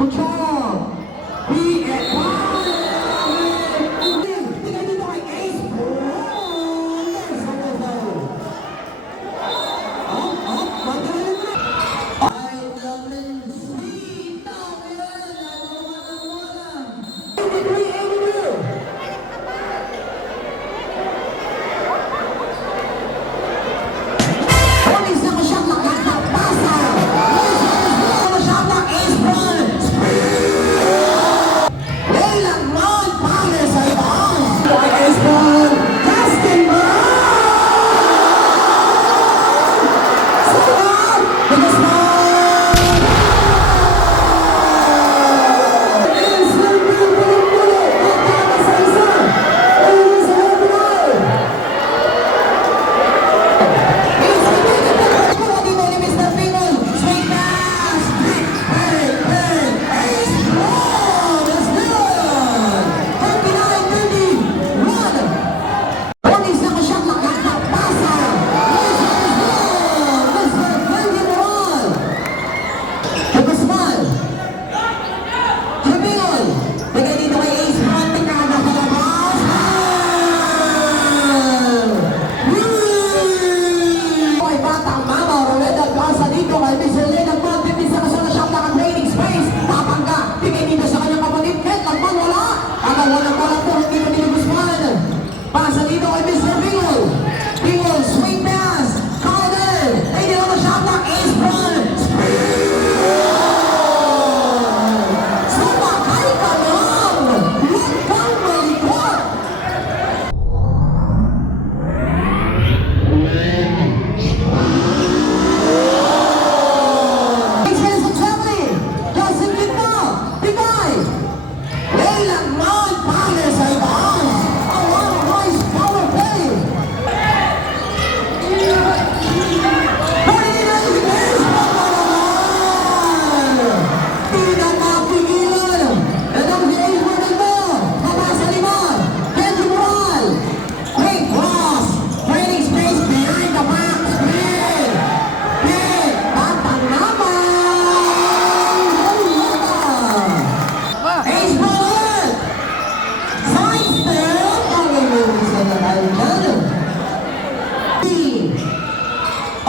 Good job! Be at one! Tingnan dito kay Ace Ball! Yes, magaling na! Ay, namin sita!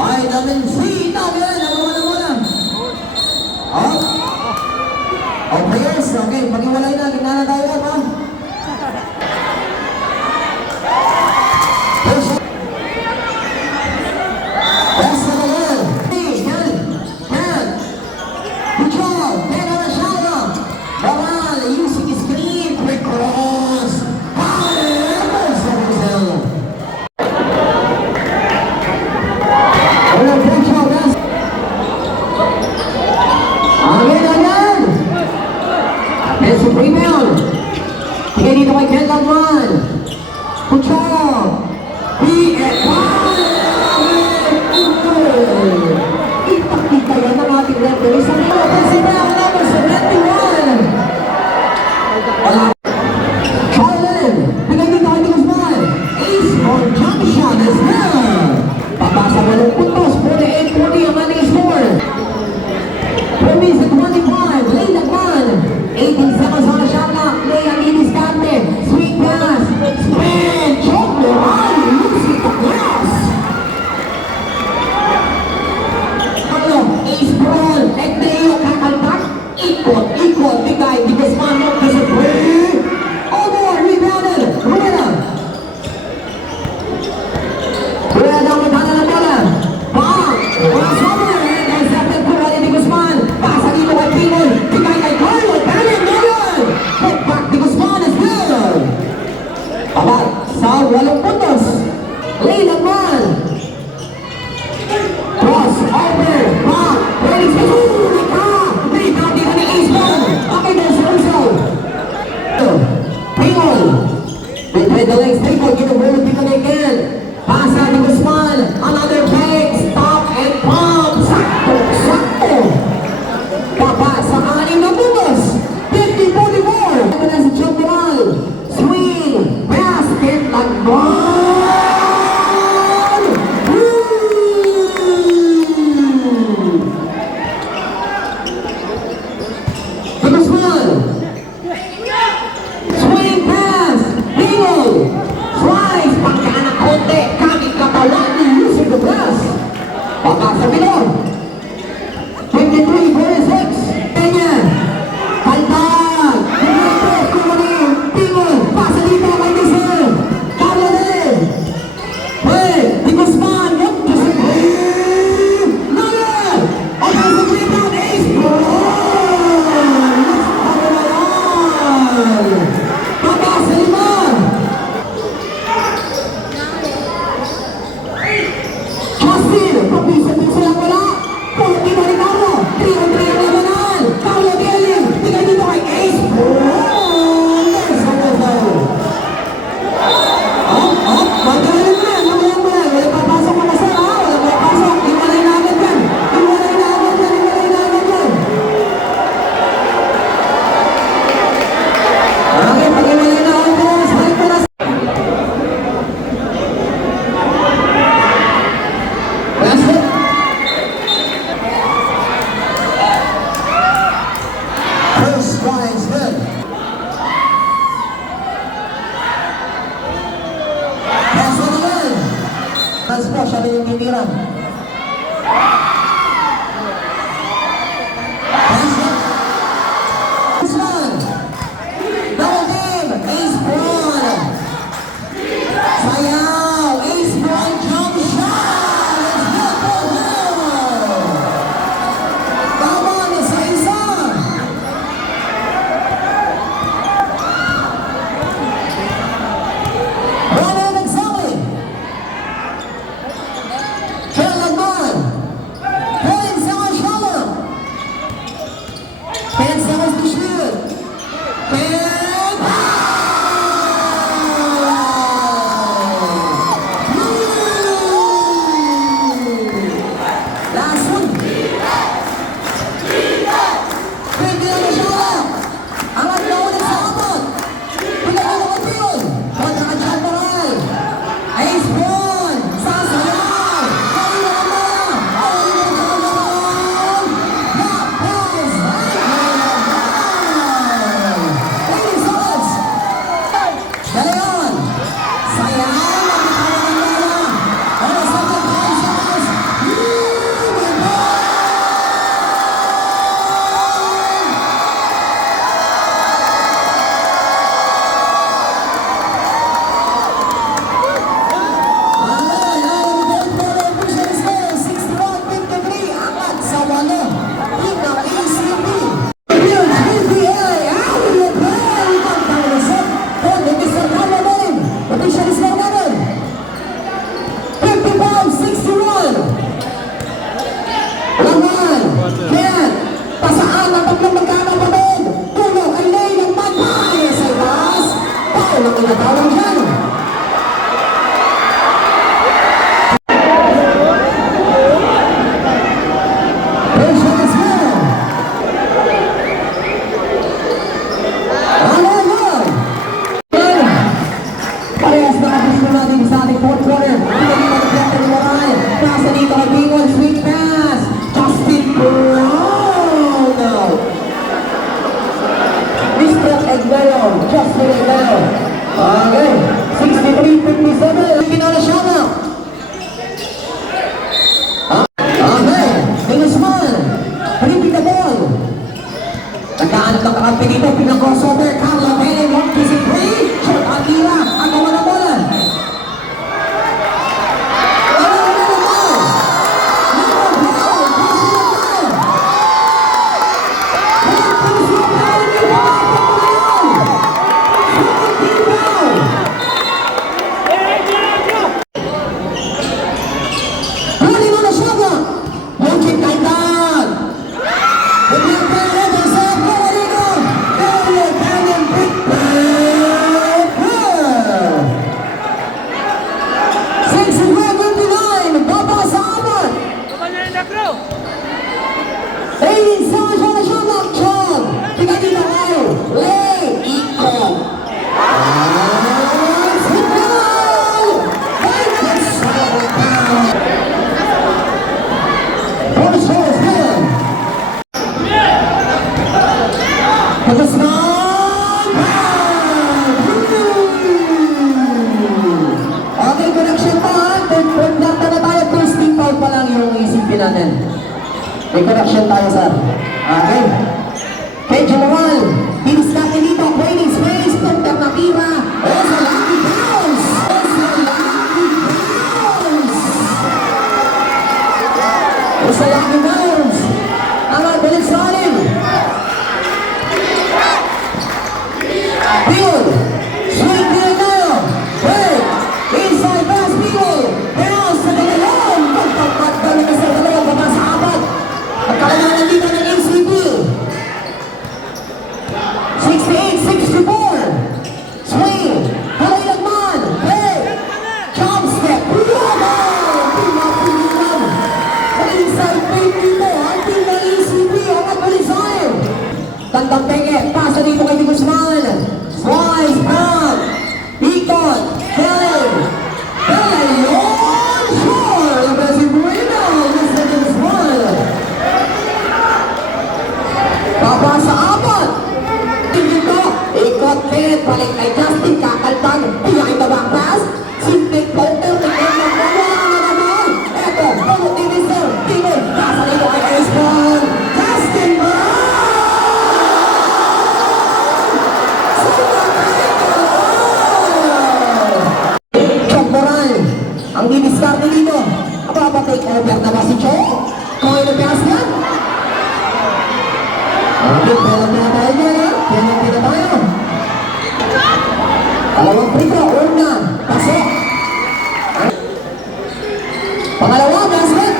Ay, namin sita! Okay, yes. Okay, pag-iwalay na. Gina na tayo, ha? Best of the world. Yan. Good job. Pero na siya. Bawal. Using screen. Quick cross. Best of the world. Good job, guys. Again. It's a rebound. Tingnan dito kay Ken Lagman. Good job. Be at one. Ipakita yan ang ating referee. Sa mga personal number 71. Charlene. Tingnan dito kay Guzman. Ace on jump shot is there. Pabasa mo ng puntos. 48-40 ang ating score. Premise at 25. Lane Lagman. 18 seconds on the shot clock. Lay ang iniskarte. Sweet pass. Spin. Choke the run. Lucy Taclas. Ace ball. Egdeo kakalpak. Ikot. Bigay. Bigas manok. Kasi free. Over. Rebounded. Rueda. Rueda magkana na bola. Bang. Pass over. Intercepted po ni Guzman. Pasa dito kay Pinoy. Bigay kay Carlo. Bennett. Put back ni Guzman is good. Pabat sa 8 puntos. Lane Lagman. Cross over. Back. Ready to shoot. Rebound dito ni Ace Ball. Okay, sa bilog. 53-46. Kanya. Kaltag. Pinapos, kumaling. Tingol. Pasa dito kay Diesel. Carlo Del. Hey, Di Guzman. Yup, Joseph. Hey, Noel. Offensive rebound. Ace. Papa sa lima. Justin, pabisa din silang wala. Porty Maricaro, 3-on-3 ang labanan. Carlo Belling, tingnan dito kay Ace. There's a whistle. Magaling mo yan, magaling mo yan. Wala papasok mo kasi, ha? Wala papasok. Iwalay na agad yan. Iwalay na agad yan, iwalay na agad yan. Okay, pag-iwalay na agad yan, balik mo na sa... Last hit. First one's good. Pass on again. Pass po, siya rin yung titiran. Pass it. This one. Double game. Ace Braun. Sayaw. Ace Braun jump shot. It's good for him. Tama na sa isa. Ronan Nagsawi. Ken Lagman. Ken Samashala. Ken Samas to shoot. Ken. Last one. Pwede na siya. Angat na ulit sa abot. Pinag-alawag yun. Kontra ka dyan paray. Ace Braun. Sasayaw. Kaya na naman. Awin mo ka naman. Black Bulls. Ladies Solos. Galeon. Sayaw. Nagkakaroon ng bola. Ano sa mga Solos? Tawag dyan. Pressure is here. Parehas na kapis na natin sa ating fourth quarter. Pinagin na nagpapit ni Moray. Nasa dito kay Bingon. Sweet pass. Justin Brown. Mr. Egbelo. Justin Egbelo. Okay. 63-57. Pinala siya na. Okay. Guzman. Repeat the ball. Nagkaanap ng kakampi dito. Pinag-crossover. Carla Belling. 1-2-3. Short Akira. Ang gawa ng bola. Okay, connection pa ha. Third quarter na tayo. First team foul pa lang yung isipin natin. May correction tayo, sir. Okay. Kay General, diniscarte dito, training space, alternativa, o sa Lucky Bounce! O sa Lucky Bounce! O sa Lucky Bounce! Ang balik sa alim! Field! Swing field tayo! Break! Inside pass, field! Bounce sa dalawang! Pagpagpagpag na sa dalawang baba sa apat! At kailangan dito ng inside field! 68-64. Swing. Halay lagman. Hey. Jump step. Bravo! Pinapilitan. Sa inside field dito. Ang team ng ECP. Ang atbalisahin. Tandang tenge. Pasa dito kay Guzman. Slice back. Ikot. Hey. Pelayon. Sure. Labasi Bueno. Mr. Guzman. Papa sa apat. Ikot din, balik kay Justin, kakaltang, pinakit na back pass, simple counter, nag-end ng wala naman. Eto, pagod ni Mr. Tingol, nasa dito kay Esbon, Justin Chok Moral, ang didiskarte dito. Take over na ba si Chok? Kung ano pass yan? Okay, penalty na tayo dyan, ha? Penalty na tayo. Dalawang free throw, una, pasok. Pangalawa, basket.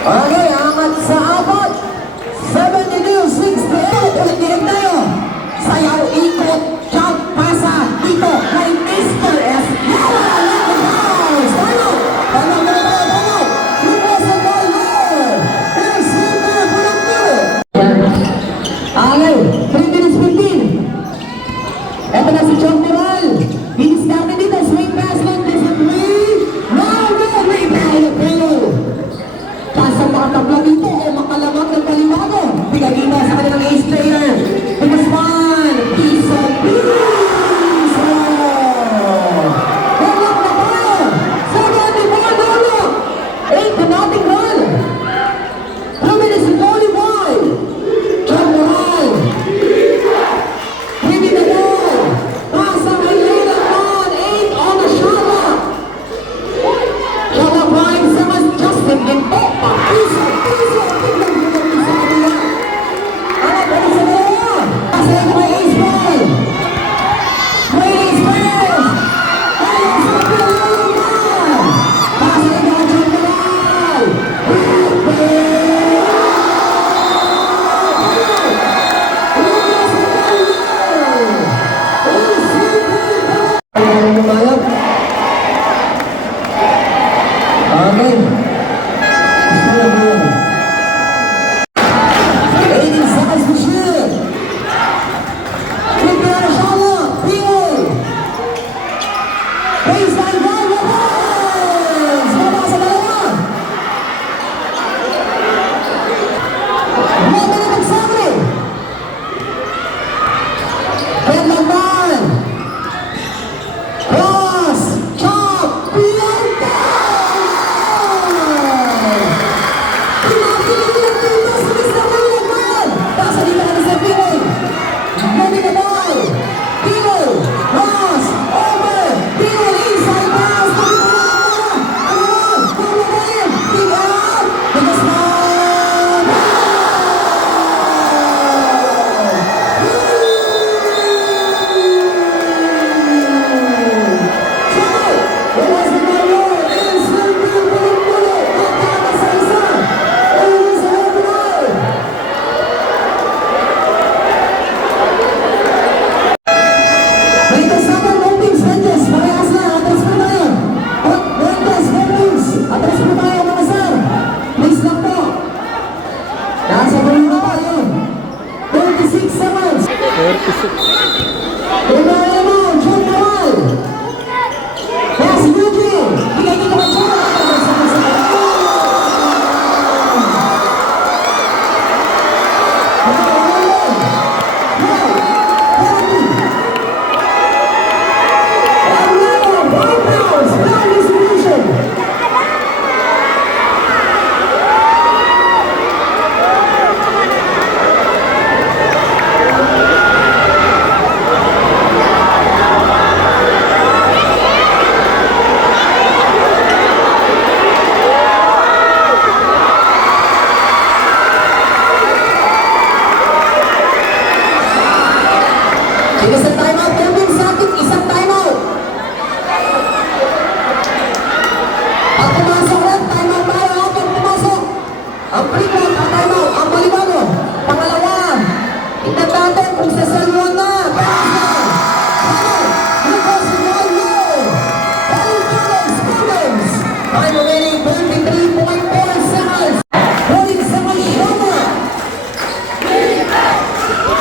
Okay, angat sa apat. 72-68. Ulit din tayo. Sayaw, ikot, jump, pasa, dito, kay Mr. S. Yawa, let the house. Tayo. Tayo. Lupas ang ball here. Here's Silver, Bulangkir. Okay, 3 minutes 15. Eto na si Chok Moral. Diniscarte dito, swing pass lang, this is 3. Now, rebound, Pedro. Kasa makatabla dito o makalamang ng kalimago. Bigay dito sa kanilang ace player. Guzman, piece of peace. Hulak na tayo. 74 Dolo. 8-0 run. 2 minutes and 45. Chok Moral. Give me the ball. Pass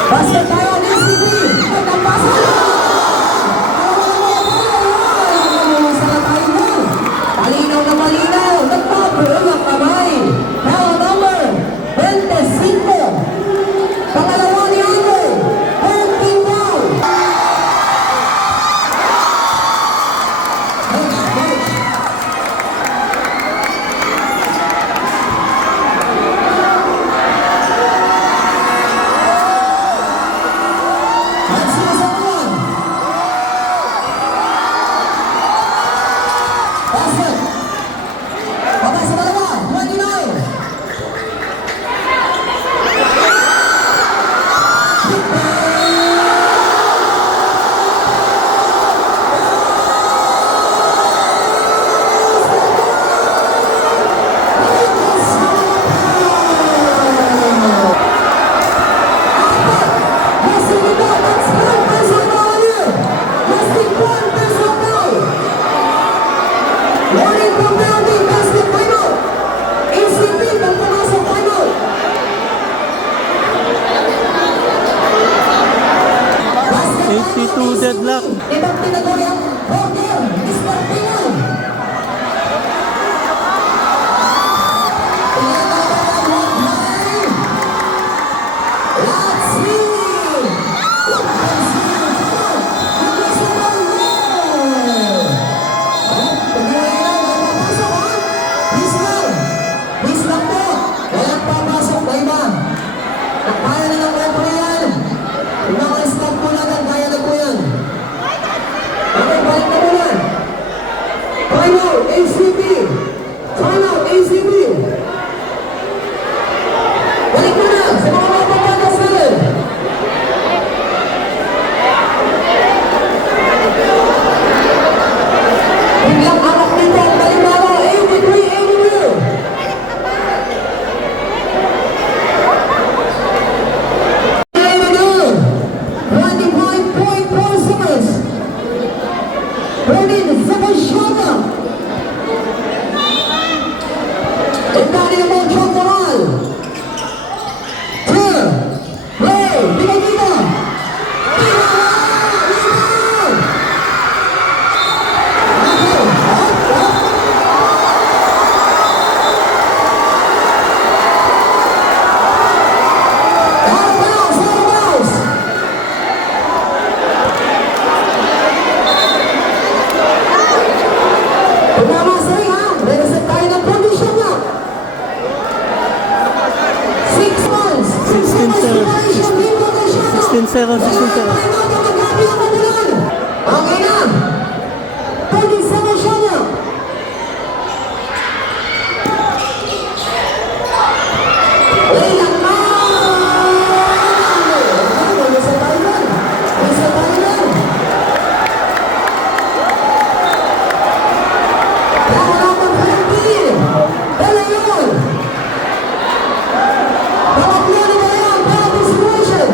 Basket tayo, ACB. Nagpapasa. Malinaw na malinaw. Nagpabuo ng kamay. Foul number 25. Pangalawa ni Andre. 13 foul. Let's see what's going on. Basket. Baba sa dalawa. 29. Warning from penalty, basket final. ACB, pagpapasok final. Basket 82 deadlock. Ibang tinaguriang Roger Espartino. Let's see. Please lang po. Walang papasok na iba. Kaya na ng referee yan. Yung mga stop po natin, kaya na po yan. Okay, balik na muna. Final, ACB. Final, ACB. Balik na na sa mga mapapatas natin. Biglang anak nito ang balimawa, 83-82. Okay na! 37 siya na! Ilang na! Isa tayo lang! Isa tayo lang! Kaya naman 15! Dala yun! Pawaklo na ba yan? Penalty situation!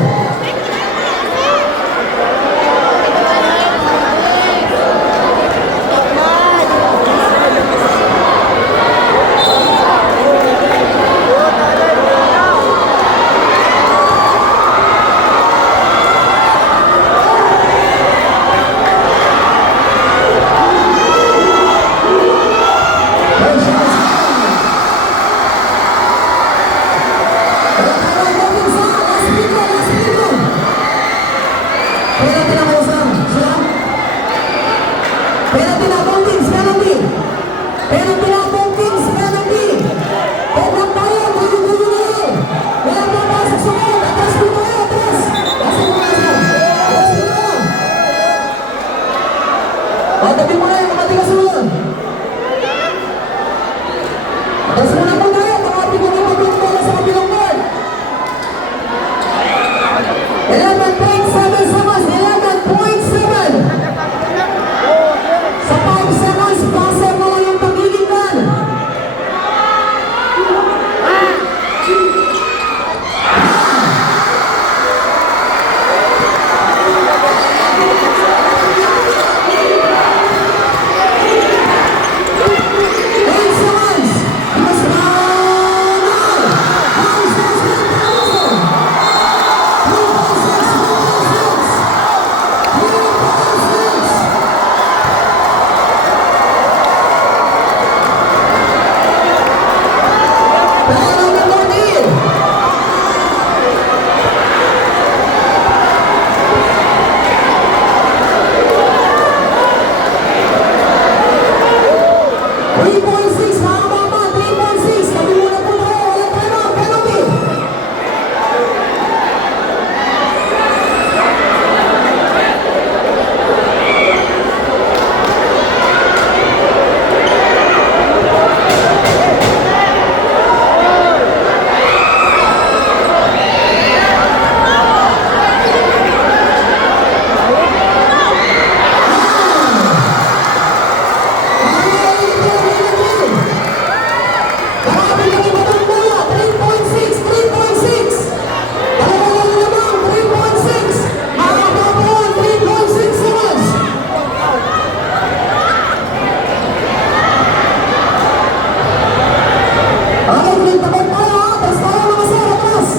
Okay, ulit tapat tayo ha. Tapos tayo mga sir, atras.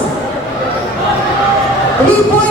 3 points.